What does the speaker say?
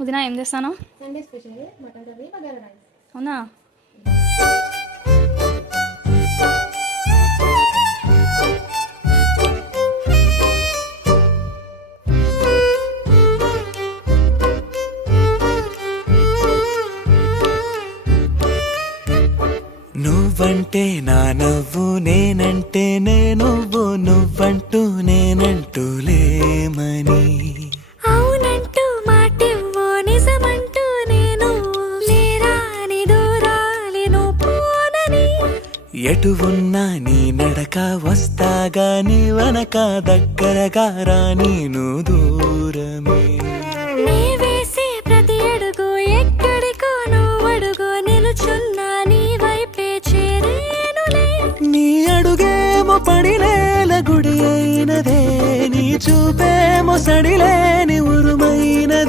వదినా ఏం చేస్తాను? Sunday special mutton curry bagara rice. అవునా? నువ్వంటే నా నవ్వు, నేనంటే నువ్వు, నువ్వంటూ నేనంటూ లేమని. అవునంటూ మాటివ్వు, నిజమంటూ నేను లేరాని దూరాలేను పోనని. ఎటు ఉన్నా నీ నడక వస్తాగా, నీ వనక దగ్గరగా రాని నువ్వు దూరమే. నీ వేసే ప్రతి అడుగు ఎక్కడికో నువ్వు అడుగు, నిలుచున్నా నీ వైపే చేరేనులే. నీ అడుగేమో పడినేల గుడి అయినదే, నీ చూపేమో సడిలేని ఉరుమైనదే.